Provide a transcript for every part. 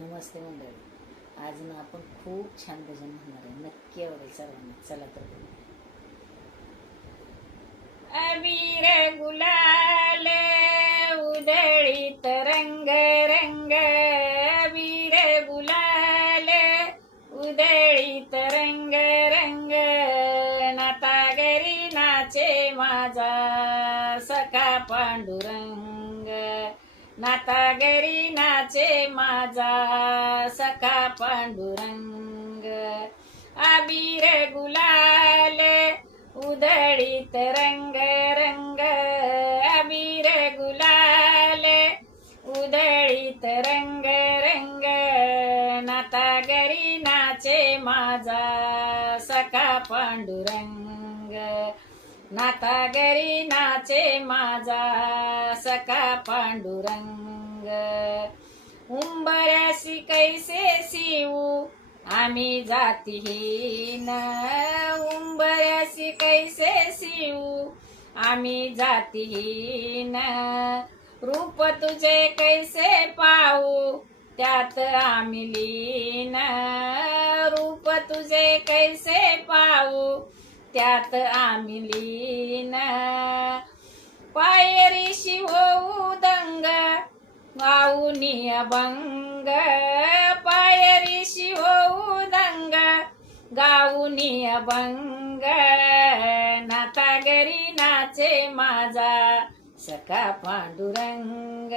नमस्ते मंडळी, आज ना आपण खूप छान भजन म्हणणार आहे. नक्की आवडेल सर्वांना. चला तर अबीर गुलाल उधळीत रंग रंग, अबीर गुलाल उधळीत रंग रंग, नाता घरी नाचे माझा सखा पांडुरंग, नाता घरी नाचे माझा सखा पांडुरंग. अबीर गुलाल उधळीत रंग रंग, अबीर गुलाल उधळीत रंग रंग, नाता घरी नाचे माझा सखा पांडुरंग, नाता घरी नाचे माझा सखा पांडुरंग. उंबऱ्यासी कैसे शिवू आम्ही जातीहीन, उंबऱ्यासी कैसे शिवू आम्ही जातीहीन, रूप तुझे कैसे पाहू त्यात आम्ही लीन, रूप तुझे कैसे पाहू त्यात आम्ही लीन. पायरीशी होऊ दंग वाऊनी अभंग, पायरीशी होऊ दंग गाऊनी अभंग, नाता घरी नाचे माझा सखा पांडुरंग,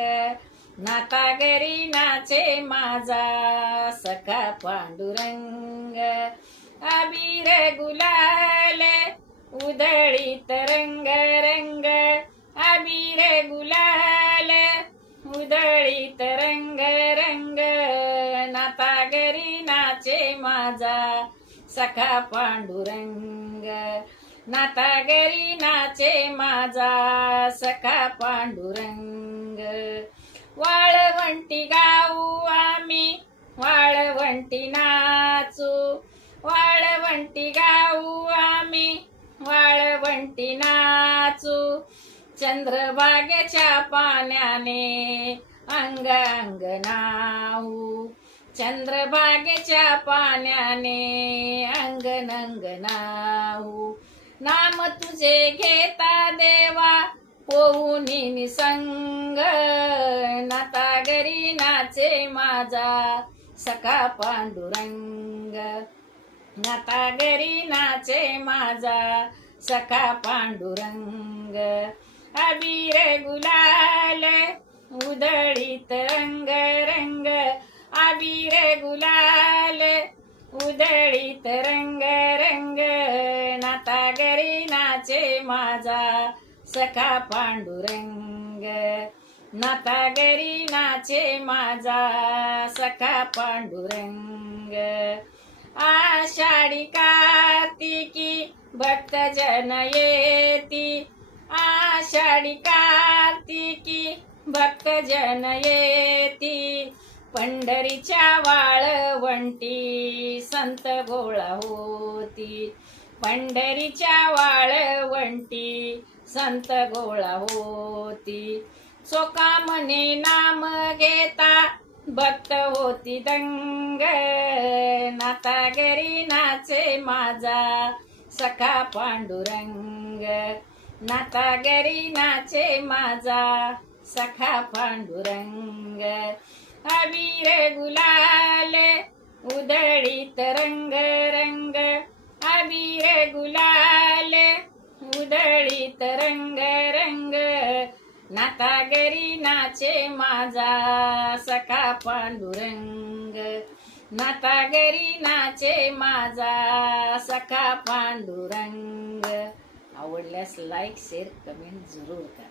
नाता घरी नाचे माझा सखा पांडुरंग. अबीर गुलाल उधळीत रंग रंग, अबीर गुलाल उधळीत रंग रंग, नाता घरी नाचे माझा सखा पांडुरंग, नाता घरी नाचे माझा सखा पांडुरंग. वाळवंटी गाऊ आम्ही वाळवंटी नाचू, वाळवंटी गाऊ आम्ही वाळवंटी नाचू, चंद्रभागेच्या पाण्याने अंग अंग नाहू, चंद्रभागेच्या पाण्याने अंग अंग नाहू. नाम तुझे घेता देवा पोहून निसंग, नाता घरी नाचे माझा सखा पांडुरंग, नाता घरी नाचे माझा सखा पांडुरंग. अबीर गुलाल उधळीत रंग रंग, अबीर गुलाल उधळीत रंग रंग, नाता घरी नाचे माझा सखा पांडुरंग, नाता घरी नाचे माझा सखा पांडुरंग. आषाढी कार्तिकी भक्तजन येती, आषाढी कार्तिकी भक्तजन येती, पंढरीच्या वाळवंटी संत गोळा होती, पंढरीच्या वाळवंटी संत गोळा होती. चोखामने नाम घेता भक्त होती दंग, नाता घरी नाचे माझा सखा पांडुरंग, नाता घरी नाचे माझा सखा पांडुरंग. अबीर गुलाल उधळीत रंग रंग, अबीर गुलाल उधळीत रंग रंग, नाता घरी नाचे माझा सखा पांडुरंग, नाता घरी नाचे माझा सखा पांडुरंग. आवडल्यास लाईक शेअर कमेंट जरूर करा.